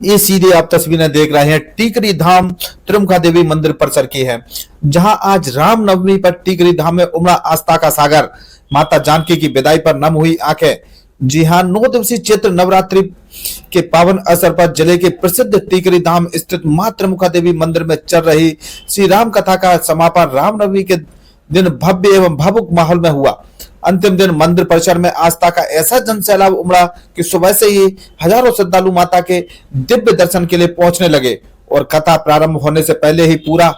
ये सीधे आप तस्वीरें देख रहे हैं टीकरी धाम त्रिमुखा देवी मंदिर परिसर की है, जहां आज रामनवमी पर टीकरी धाम में उमड़ा आस्था का सागर। माता जानकी की विदाई पर नम हुई आंखें। जी हां, 9 दिवसीय चैत्र नवरात्रि के पावन अवसर पर जिले के प्रसिद्ध टीकरी धाम स्थित मां त्रिमुखा देवी मंदिर में चल रही श्री राम कथा का समापन रामनवमी के दिन भव्य एवं भावुक माहौल में हुआ। अंतिम दिन मंदिर परिसर में आस्था का ऐसा जन सैलाब उमड़ा कि सुबह से ही हजारों श्रद्धालु माता के दिव्य दर्शन के लिए पहुंचने लगे और कथा प्रारंभ होने से पहले ही पूरा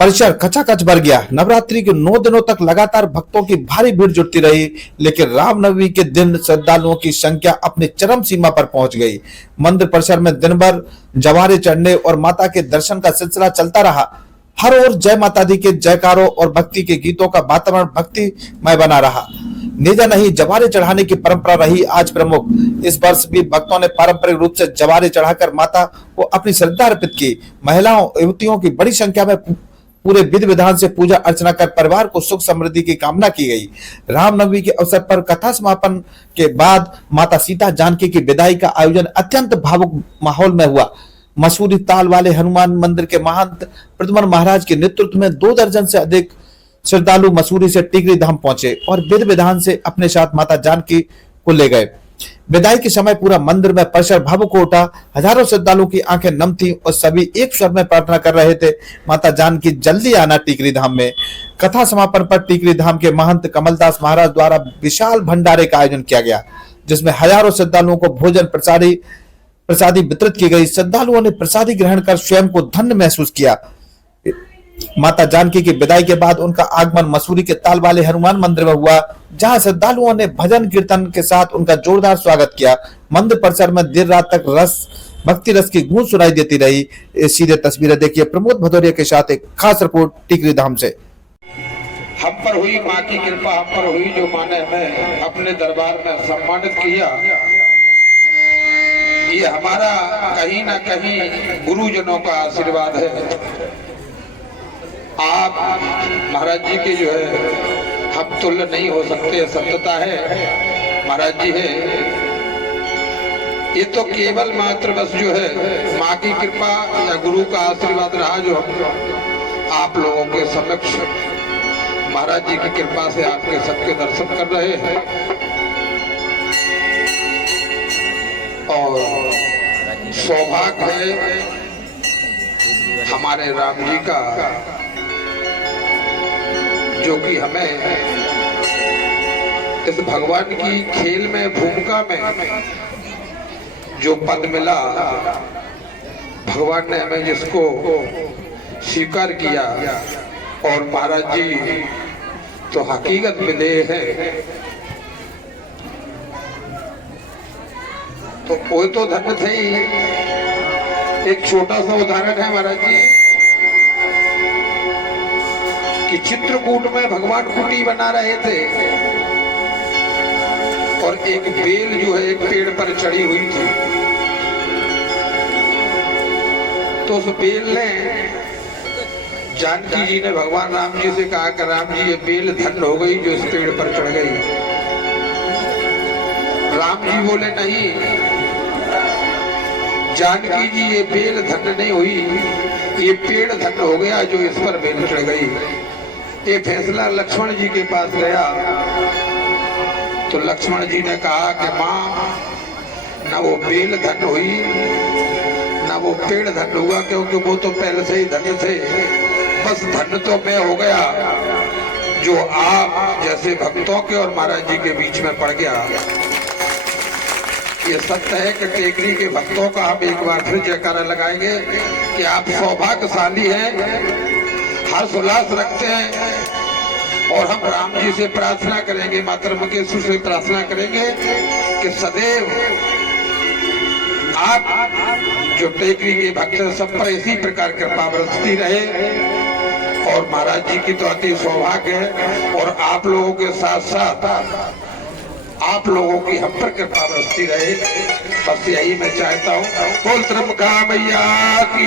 परिसर खचाखच भर गया। नवरात्रि के 9 दिनों तक लगातार भक्तों की भारी भीड़ जुटती रही, लेकिन रामनवमी के दिन श्रद्धालुओं की संख्या अपनी चरम सीमा पर पहुंच गई। मंदिर परिसर में दिन भर जवारे चढ़ने और माता के दर्शन का सिलसिला चलता रहा। हर ओर जय माता दी के जयकारों और भक्ति के गीतों का वातावरण भक्तिमय बना रहा। नेजा नहीं, जवारे चढ़ाने की परंपरा रही आज प्रमुख। इस वर्ष भी भक्तों ने पारंपरिक रूप से जवारे चढ़ाकर माता को अपनी श्रद्धा अर्पित की। महिलाओं युवतियों की बड़ी संख्या में पूरे विधि विधान से पूजा अर्चना कर परिवार को सुख समृद्धि की कामना की गई। रामनवमी के अवसर पर कथा समापन के बाद माता सीता जानकी की विदाई का आयोजन अत्यंत भावुक माहौल में हुआ। मसूरी ताल वाले हनुमान मंदिर के महंत प्रद्युम्न महाराज के नेतृत्व में 2 दर्जन से अधिक श्रद्धालु मसूरी से टीकरी धाम पहुंचे और विधि विधान से अपने साथ माता जानकी को ले गए। विदाई के समय पूरा मंदिर में परिसर भावुक हो उठा। हजारों श्रद्धालुओं की आंखें नम थीं और सभी एक स्वर में प्रार्थना कर रहे थे, माता जानकी जल्दी आना टीकरी धाम में। कथा समापन पर टीकरी धाम के महंत कमलदास महाराज द्वारा विशाल भंडारे का आयोजन किया गया, जिसमें हजारों श्रद्धालुओं को भोजन प्रसादी वितरित की गई। श्रद्धालुओं ने प्रसादी ग्रहण कर स्वयं को धन्य महसूस किया। माता जानकी की विदाई के बाद उनका आगमन मसूरी के ताल वाले हनुमान मंदिर में हुआ, जहां श्रद्धालुओं ने भजन कीर्तन के साथ उनका जोरदार स्वागत किया। मंदिर परिसर में देर रात तक भक्ति रस की गूंज सुनाई देती रही। सीधे तस्वीरें देखिए प्रमोद भदौरिया के साथ एक खास रिपोर्ट टीकरी धाम से। हम पर हुई माँ की कृपा, हम पर हुई जो माँ ने हमें अपने दरबार में सम्मानित किया। ये हमारा कहीं ना कहीं गुरुजनों का आशीर्वाद है। आप महाराज जी के जो है हम तुल्य नहीं हो सकते, सत्यता है महाराज जी है। ये तो केवल मात्र बस जो है माँ की कृपा या गुरु का आशीर्वाद रहा, जो हम आप लोगों के समक्ष महाराज जी की कृपा से आपके सबके दर्शन कर रहे हैं। और सौभाग्य है हमारे राम जी का, जो कि हमें इस भगवान की खेल में भूमिका में जो पद मिला, भगवान ने हमें जिसको स्वीकार किया। और महाराज जी तो हकीकत विदेह है, तो कोई तो धन्य थे ही। एक छोटा सा उदाहरण है महाराज जी कि चित्रकूट में भगवान कुटी बना रहे थे और एक बेल जो है एक पेड़ पर चढ़ी हुई थी। तो उस बेल ने जानकी जी ने भगवान राम जी से कहा कि राम जी ये बेल धन्य हो गई जो इस पेड़ पर चढ़ गई। राम जी बोले नहीं जानकी जी, ये बेल धन्य नहीं हुई, ये पेड़ धन्य हो गया जो इस पर बेल चढ़ गई। ये फैसला लक्ष्मण जी के पास गया तो लक्ष्मण जी ने कहा कि माँ ना वो बेल धन्य हुई ना वो पेड़ धन्य हुआ, क्योंकि वो तो पहले से ही धन्य थे। बस धन्य तो मैं हो गया जो आप जैसे भक्तों के और महाराज जी के बीच में पड़ गया। ये सत्य है कि टेकरी के भक्तों का हम एक बार फिर जयकारा लगाएंगे कि आप सौभाग्यशाली हैं, हर्ष उल्लास रखते हैं। और हम राम जी से प्रार्थना करेंगे, माता त्रिमुकेश्वर से प्रार्थना करेंगे कि सदैव आप जो टेकरी के भक्त सब पर इसी प्रकार कृपा बरसती रहे। और महाराज जी की तो अति सौभाग्य है और आप लोगों के साथ साथ आप लोगों की हम पर कृपा बरसती रहे। बस यही मैं चाहता हूँ। बोल त्रिमुखा मैया की।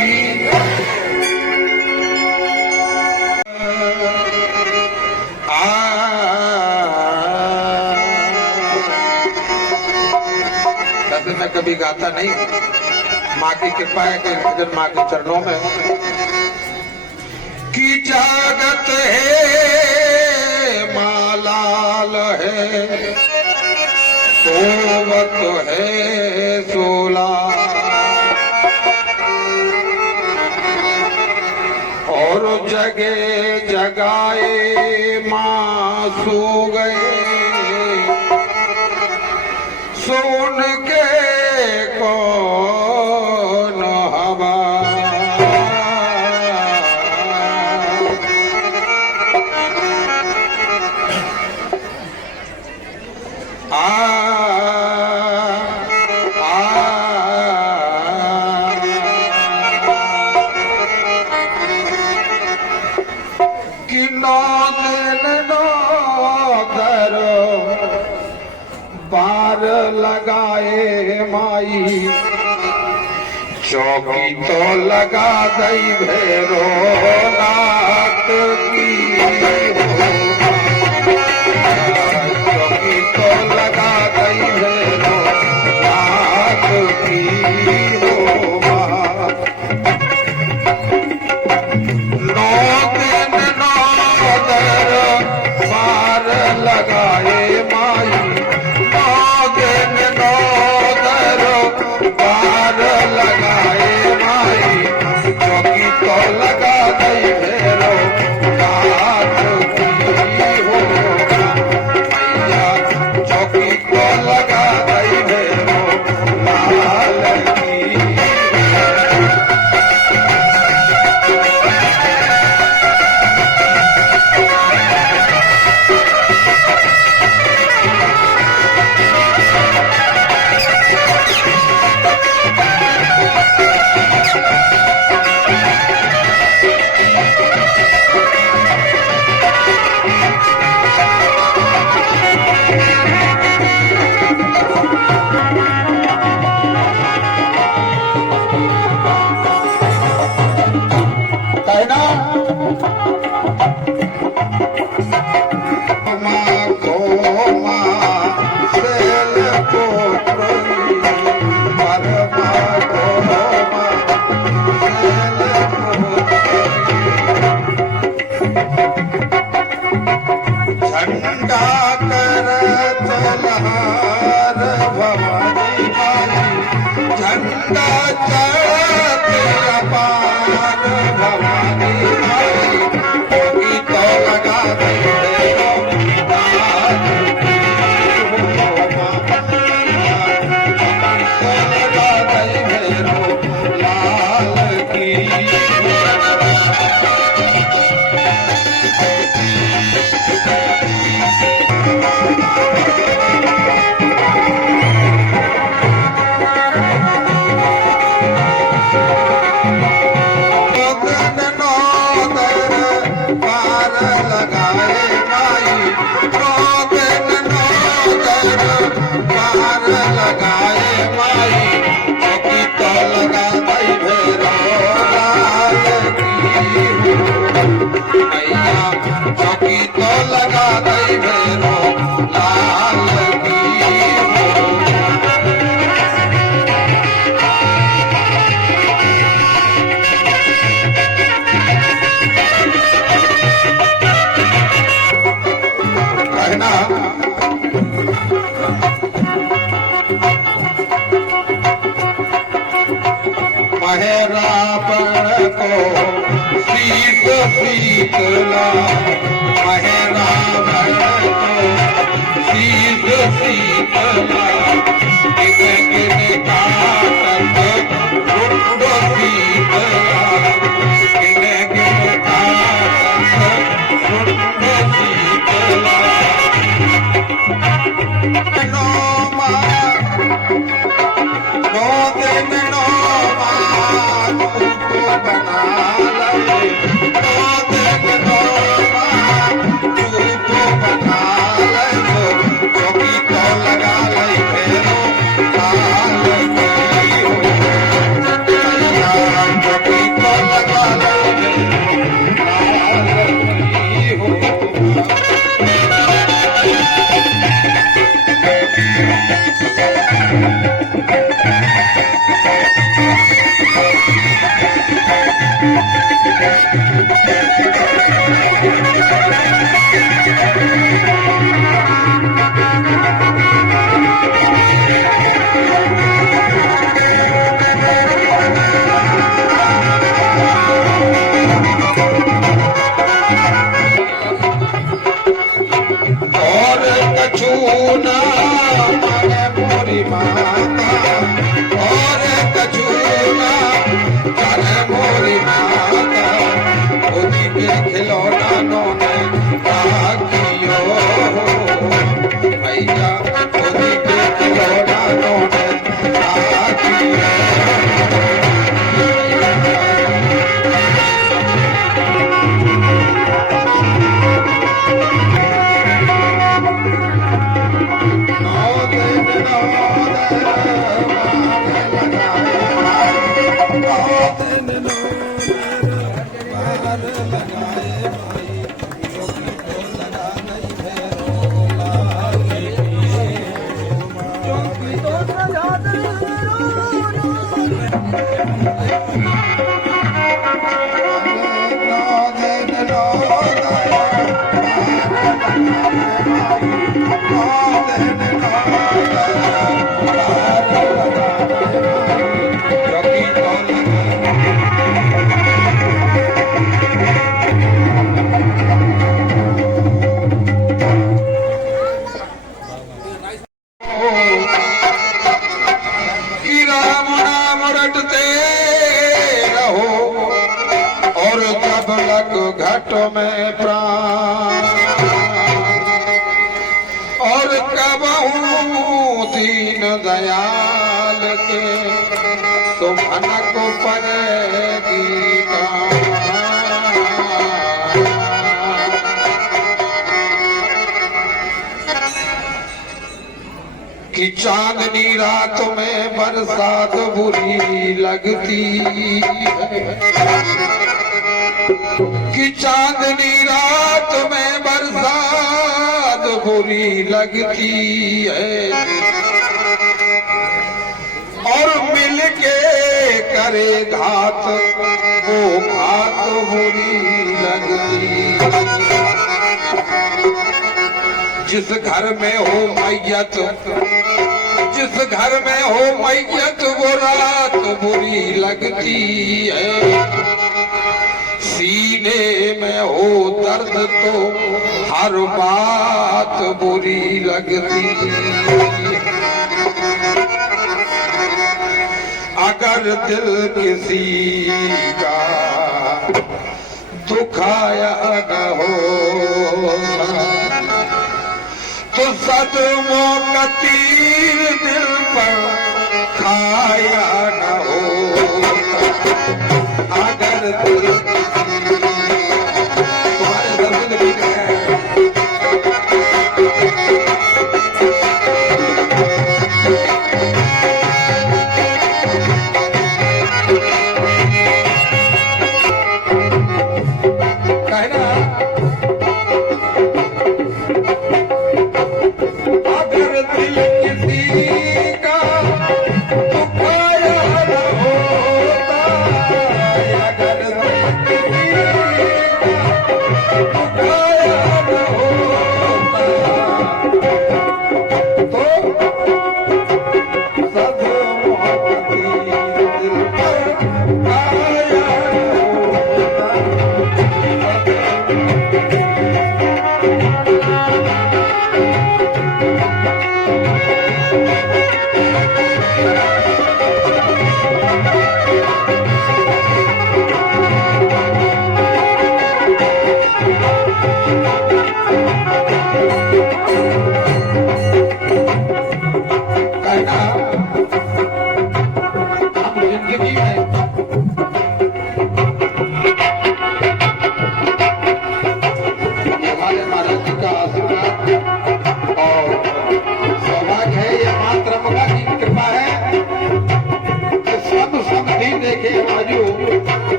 वैसे मैं कभी गाता नहीं, माँ की कृपा है कि भजन माँ के चरणों में की जागत है मालाल है सोवत है सोला और जगे जगाए माँ सो गए सुन के कौन हवा कि नौ दिन नौ दर बार लगाए माई चौकी तो लगा दई भैरो नाथ की चौकी तो लगा दई भैरो नाथ की लगाए माई नौ दर पार लगाए माई चौकी तो लगा दई भैरो नाथ की हो मैया चौकी तो लगा दई भैरो नाथ की झंडा कर चलहार भवानी माई झंडा चढ़ते अपार भवानी माई होगी तो लगा लाल की चौकी तो लगा दई भैरो लाल की कहना महरावण को सीत शीतला महरावण को सीत शीतला गिन गिन काटत रुंड शीतला गिन गिन काटत रुंड शीतला नौ दिन नौ बना लगे नौ दिन नौ तू बना लगे चौकी तो लगा ले फेरो लाल की हो चौकी तो लगा ले लाल की हो और कछु ना माने मोरी माता, और कछु ना जाने मोरी माता, खुदी के खिलौना ने राखियो भैया, खुदी के खिलौना ने राखियो। कि राम नाम रटते रहो और जब लग घट में प्राण, और कबहू दीन दयाल के सुमन को पड़ेगी कान। कि चांदनी रात में बरसात बुरी लगती है, कि चांदनी रात में बरसात बुरी लगती है, और मिलके करे घात वो घात बुरी लगती है। जिस घर में हो मैयत, जिस घर में हो मैयत वो रात बुरी लगती है। सीने में हो दर्द तो हर बात बुरी लगती है। अगर दिल किसी का दुखाया न हो तो सदमों का तीर दिल पर खाया न हो। अगर दिल तुम्हारे दर्द भी है, कहना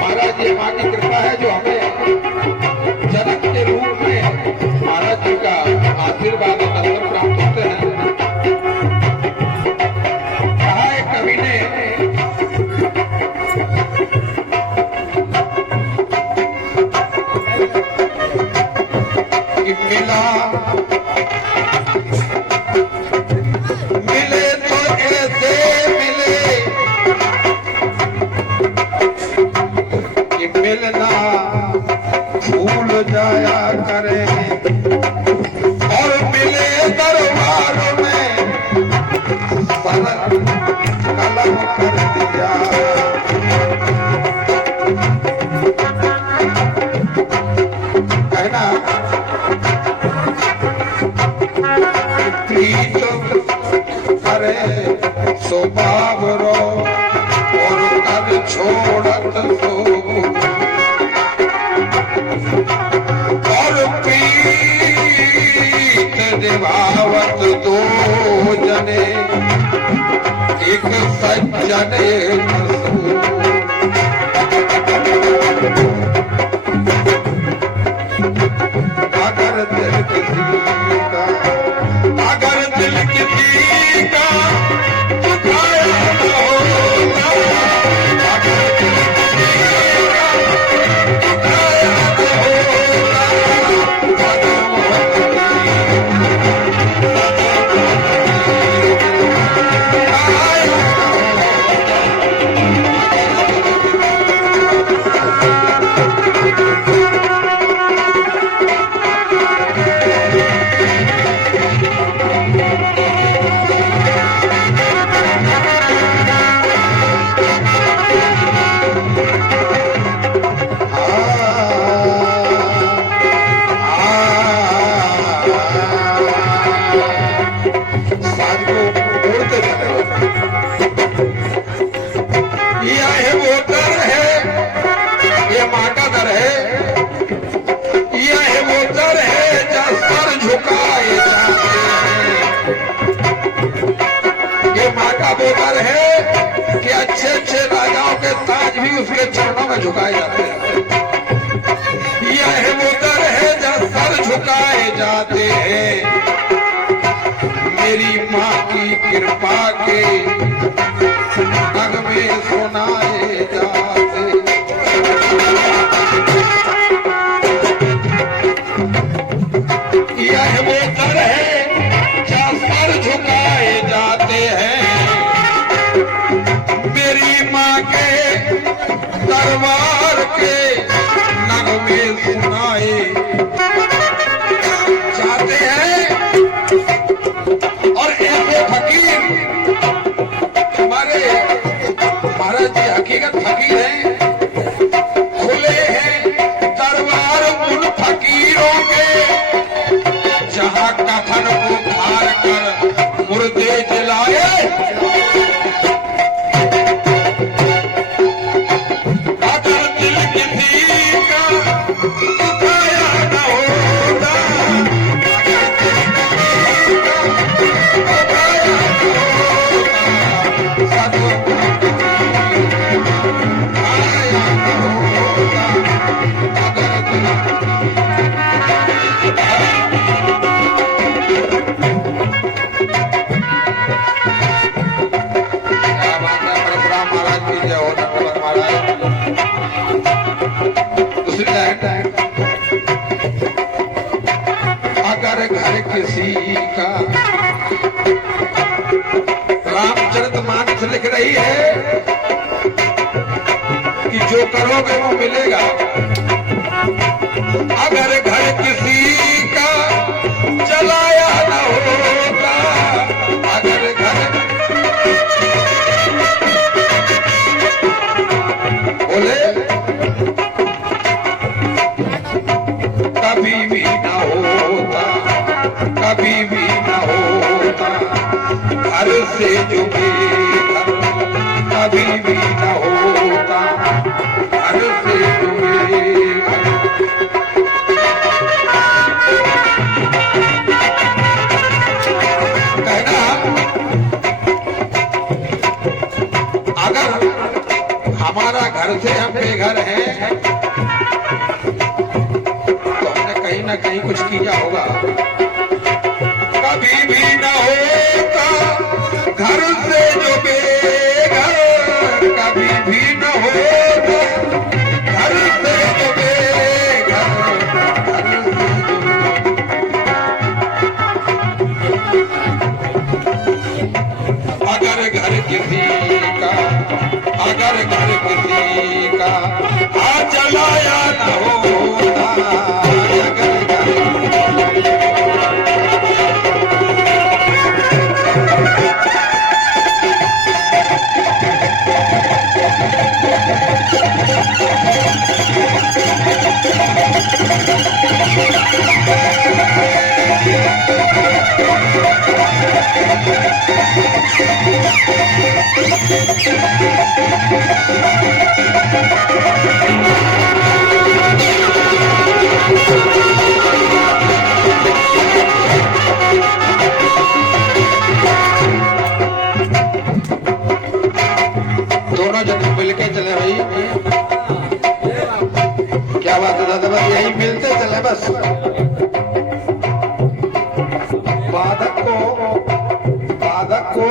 महाराज जी माँ की कृपा है जो हमें जनक के रूप में महाराज जी का आशीर्वाद और नंबर प्राप्त होते हैं। कहा एक कवि ने छोड़त तो और प्रीत निभावत दो जने एक सज्जन अगर दिल किसी का अगर दिल किसी का दुखाया न होता अगर दिल किसी का दुखाया न होता बोतर है कि अच्छे अच्छे राजाओं के ताज भी उसके चरणों में झुकाए जाते हैं। यह बोतर है जहाँ सर झुकाए जाते हैं मेरी माँ की कृपा के नगमे सुनाए जाते। यह बोतर है जहाँ सर झुकाए जाते हैं मेरी माँ के दरबार के नगमे सुनाए जाते हैं। और ऐसे फकीर हमारे महाराज जी हकीकत फकीर हैं, खुले हैं दरबार उन फकीरों के जहाँ कफन को फाड़ कर मुर्दे जलाए। अगर घर किसी का रामचरितमानस लिख रही है कि जो करोगे वो मिलेगा। अगर घर किसी का जलाया न होगा अगर घर बोले कभी भी ना होता कभी भी ना होता घर से जो बेघर कभी भी ना होता घर से जो बेघर। कहना अगर हमारा घर से हम बेघर हैं न कहीं कुछ किया होगा। कभी भी न होता घर से जो बेघर कभी भी न होता घर से जो बेघर अगर घर किसी का अगर घर किसी का आ जलाया न होता Thank you. दोनों जने मिलके चले भाई। क्या बात है दादा, बस यही मिलते चले बस। वादक को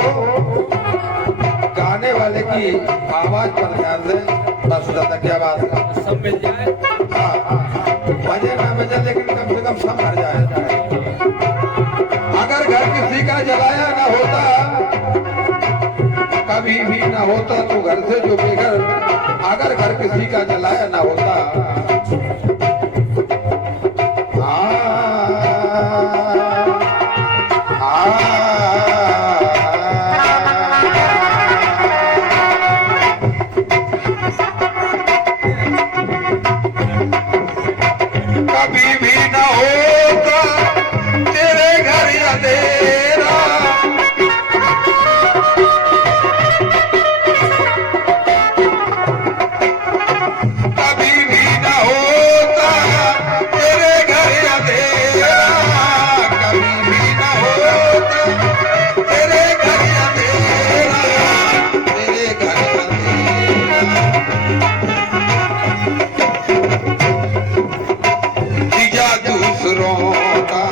गाने वाले की आवाज पर ध्यान दें बस दादा। क्या बात है, सब मिल जाए। हाँ, बजे ना बजे लेकिन कम से कम सब भर जाए। अगर घर किसी का जलाया ना होता, कभी भी ना होता तो घर से जो बेघर, अगर घर किसी का जलाया ना होता। कभी भी ना होता तेरे घर अंधेरा, कभी भी ना होता तेरे घर अंधेरा, कभी भी ना होता तेरे घर अंधेरा, तेरे घर अंधेरा। दिया दूसरों का,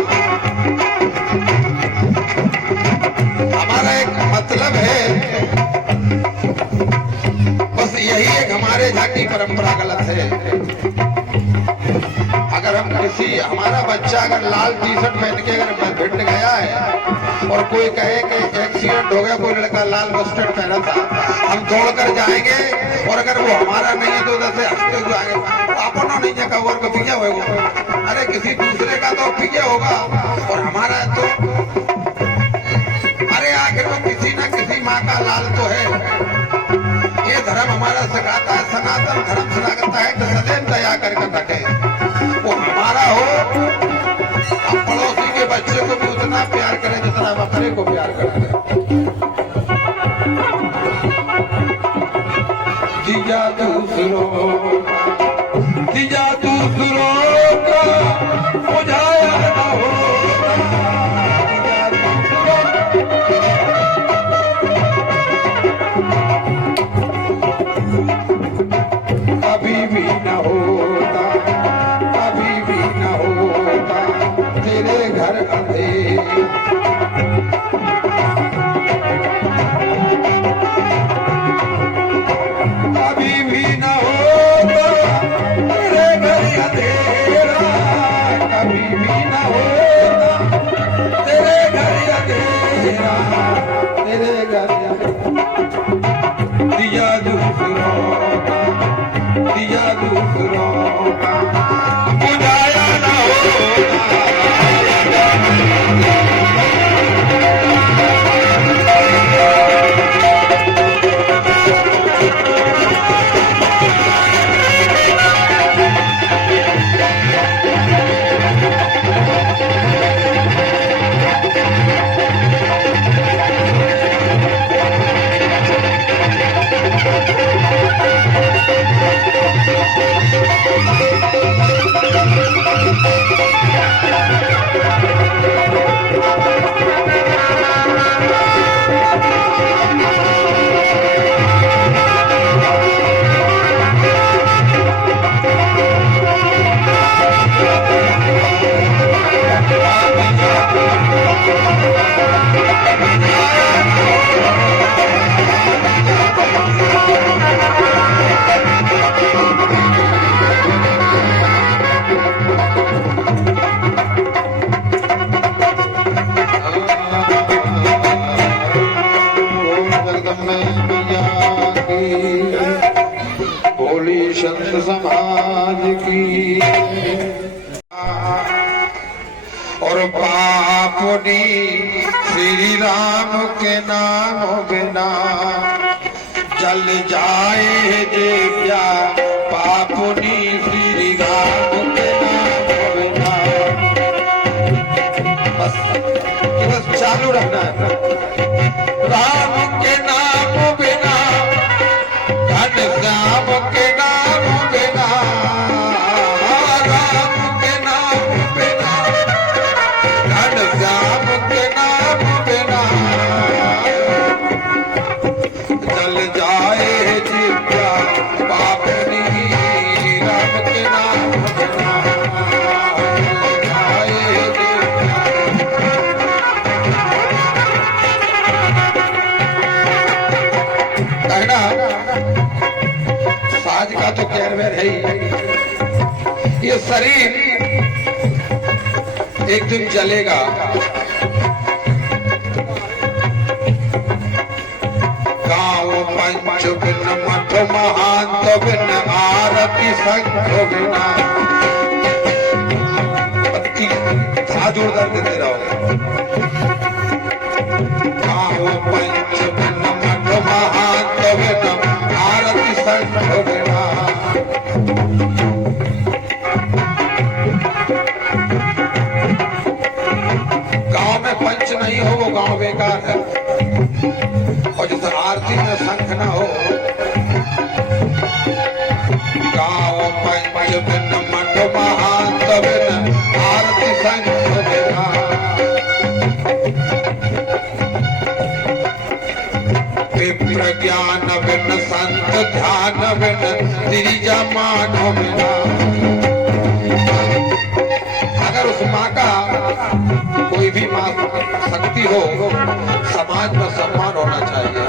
हमारा एक मतलब है, बस यही एक हमारे जाति परंपरा गलत है। अगर हम किसी, हमारा बच्चा अगर लाल टी शर्ट पहन के अगर भिड़ गया है और कोई कहे कि एक्सीडेंट हो गया, कोई लड़का लाल बस्टर्ड पहना था, हम दौड़कर जाएंगे और अगर वो हमारा नहीं है तो जैसे हंसते हुए आएंगे, अपना नहीं जगह और कभी क्या होगा, अरे किसी दूसरे का तो पीछे होगा और हमारा तो, अरे आखिर में किसी ना किसी माँ का लाल तो है। ये धर्म हमारा सिखाता है, सनातन धर्म सिखाता है कि सदैव दया करके रखे, वो हमारा हो। हम पड़ोसी के बच्चे को भी उतना प्यार करें जितना बकरे को प्यार करते हैं। दिया दूसरों का बुझाया न होता, कभी भी न होता, कभी भी न होता तेरे घर अंधेरा। कभी भी न होता तेरे घर अंधेरा, कभी भी न होता तेरे घर अंधेरा, तेरे घर दिया दूसरों का, दिया दूसरों का बुझाया न होता। बोली संत समाज की और पापनी श्री राम के नाम बिना जल जाए जे क्या, पापनी श्री राम के नाम बिना। बस चालू रखना है, राम के नाम बिना धन श्याम के नाम बिना, राम के नाम बिना, घन श्याम के नाम बिना जल जाए जिव्या पापनी, राम के नाम बिना जल जाए जिव्या। कहना साज का तो कहर में है ही, ये शरीर एक दिन जलेगा। गाँव पंच बिन मठ महांत बिन आरती संघ बिना, पत्ती था जोरदार देते रहो। गाँव पंच बिन मठ महांत बिन आरती संघ बिना, गांव में पंच नहीं हो वो गांव बेकार है, और जैसे आरती में शंख ना हो। गांव पंच बिन मठ महांत बिन आरती संघ बिना, विप्र ज्ञान बिन संत ध्यान बिन तिरिजा मान बिना। अगर उस माँ का कोई भी माँ शक्ति हो, समाज में सम्मान होना चाहिए।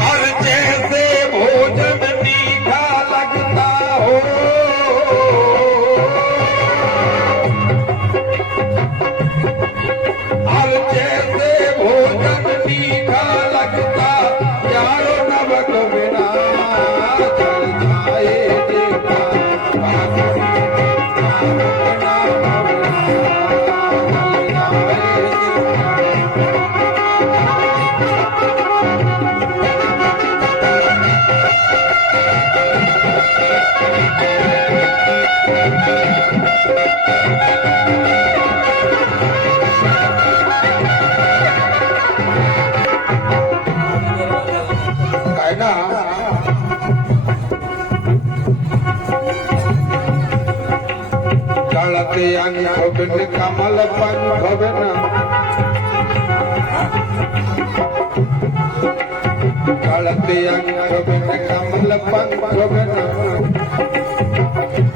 और जैसे भोजन मीठा लगता हो, और जैसे भोजन मीठा लगता, यारो नमक बिना जल जाए जिव्या पापनी, राम के नाम बिना जल जाए कहना गलते अंग बिन कमल पंख बिन, गलते अंग बिन कमल पंख बिन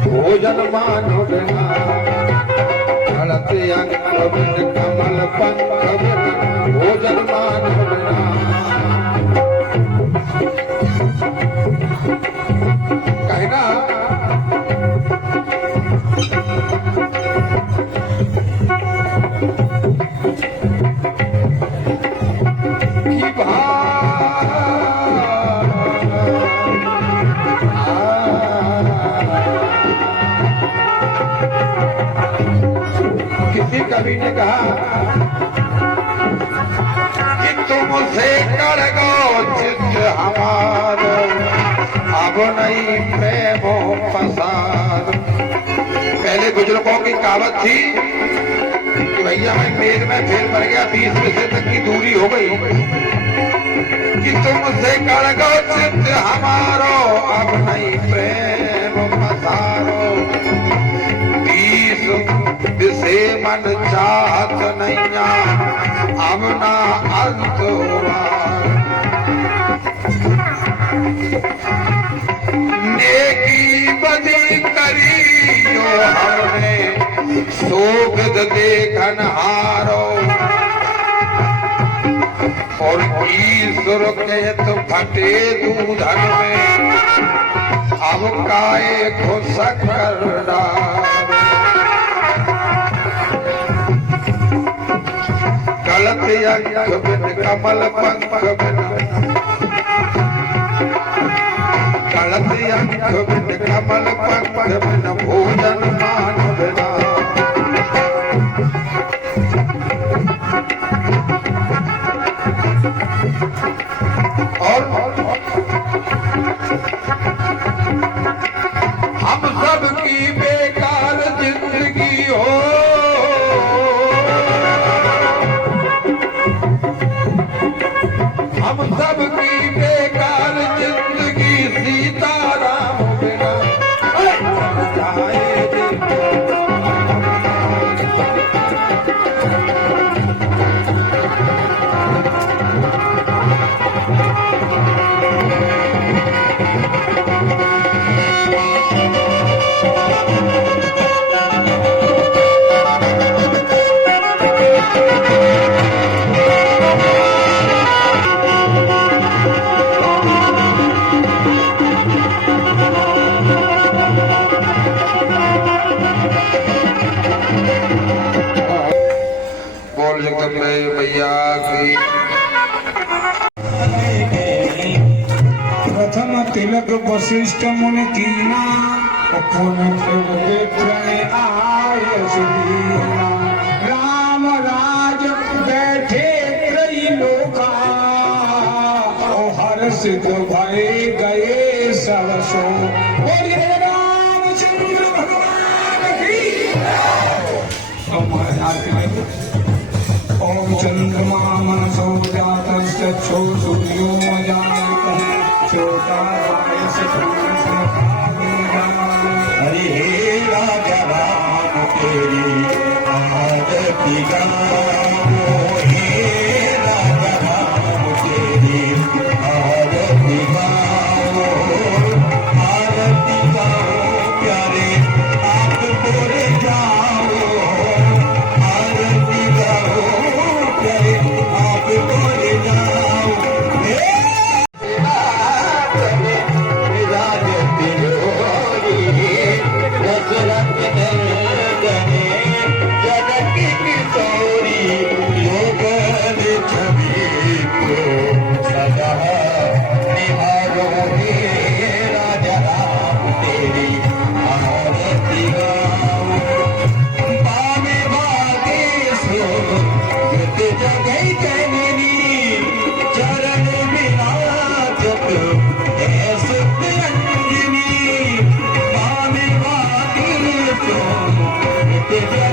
भोजन मान बिना, गलते अंग बिन कमल पंख बिन भोजन मान बिना। कहना कि किसी कवि ने कहा कि तुमसे कर गो चित्त हमारो, अब नहीं प्रेमो पसार। पहले बुजुर्गों की कहावत थी कि भैया मैं मेघ में फेर पड़ गया, 20 पैसे तक की दूरी हो गई, कि तुमसे कर गो चित्त हमारो, अब नहीं प्रेम पसारो। 20 से मन चाहत नैया, अब ना अंत हुआ। नेकी बदी करी जो हमने, सोगद देखन हारो। और ईश्वर के तो फटे दूधन में, अब काए को शक्कर डारो। गलत अंग बिन कमल पंख बिन, गलत अंग बिन कमल पंख बिन भोजन मान बिना। और हम सब की बेकार जिंदगी हो, हम सब की बेकार तिलक वशिष्ठ मुनि कीना पुन प्रण आय सुदीना राम राज बैठे कई लोका ओ हर्षित भय गए सब सो बोलिए रामचंद्र भगवान की हमारे आरती में ओम चंद्रमा मनसो जातश्चक्षु सूर्यो जातः चोताराय हरि हे राजा राम तेरी आरती गाओ हे राजा राम तेरी आरती गाओ प्यारे आप बोल जाओ आरती गाओ प्यारे आप बोल जाओ Yeah.